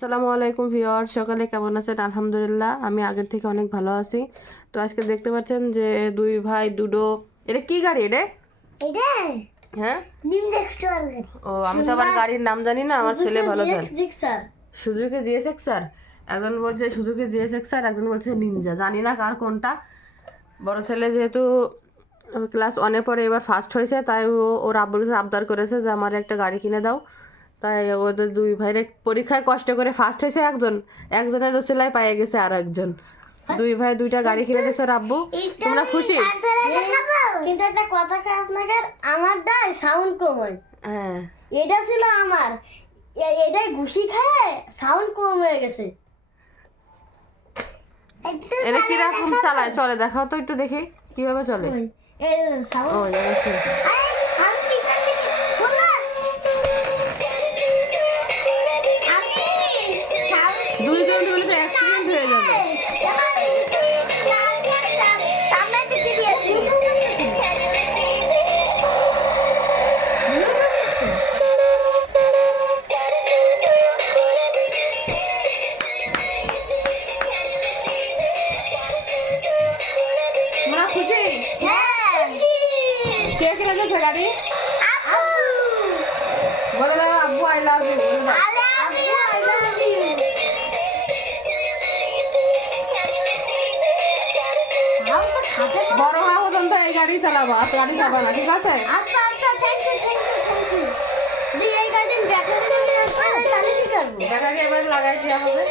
আসসালামু আলাইকুম ভিউয়ার, সকালে কেমন আছেন? আলহামদুলিল্লাহ আমি আগের থেকে অনেক ভালো আছি। তো আজকে দেখতে পাচ্ছেন যে দুই ভাই দুটো, এটা কি গাড়ি এটা? এটা হ্যাঁ, নিনজা এক্সটার গাড়ি। ও আমি তো আবার গাড়ির নাম জানি না, আমার ছেলে ভালো জানে। স্যার সুজুকি জিএসএক্স আর একজন বলছে সুজুকি জিএসএক্স আর একজন বলছে নিনজা, জানি না কার কোনটা। বড় ছেলে যেহেতু ক্লাস 1-এ পরে এবার ফার্স্ট হয়েছে, তাই ওর আব্বুর কাছে আবদার করেছে যে আমার একটা গাড়ি কিনে দাও। তাই ওদের দুই ভাইরে পরীক্ষায় কষ্ট করে ফার্স্ট হয়েছে একজন, একজনের উসিলায় পেয়ে গেছে আর একজন। দুই ভাই দুইটা গাড়ি কিনে দিয়েছে ওর আব্বু। তোমরা খুশি? কিন্তু একটা কথা কই আপনাকে, আমারটা সাউন্ড কম হয়। হ্যাঁ, এটা ছিল আমার, এটাই ঘুষি খায় সাউন্ড কম হয়ে গেছে। এটা কিরকম চালায় চলে দেখাও তো একটু দেখি কিভাবে চলে। এই সাউন্ড ও দেখছি। আমি পিছন দিকে বললাম আমি দুইজন তো বলেছে অ্যাক্সিডেন্ট হয়ে যাবে। সামনে দিকে দিয়ে তোমরা খুশি? হ্যাঁ কে কিনে দিয়েছে গাড়ি? আপু বলে দাও আব্বু আই লাভ ইউ বলে দাও। I love you, I love you. বড় হওয়া পর্যন্ত এই গাড়ি চালাবো, আর গাড়ি চালাবো না, ঠিক আছে? আচ্ছা আচ্ছা, thank you thank you thank you. এই গাড়ির ব্যাটারি নিয়ে আসলে তাহলে কি করবো? ব্যাটারি এবার লাগাই দেওয়া হবে।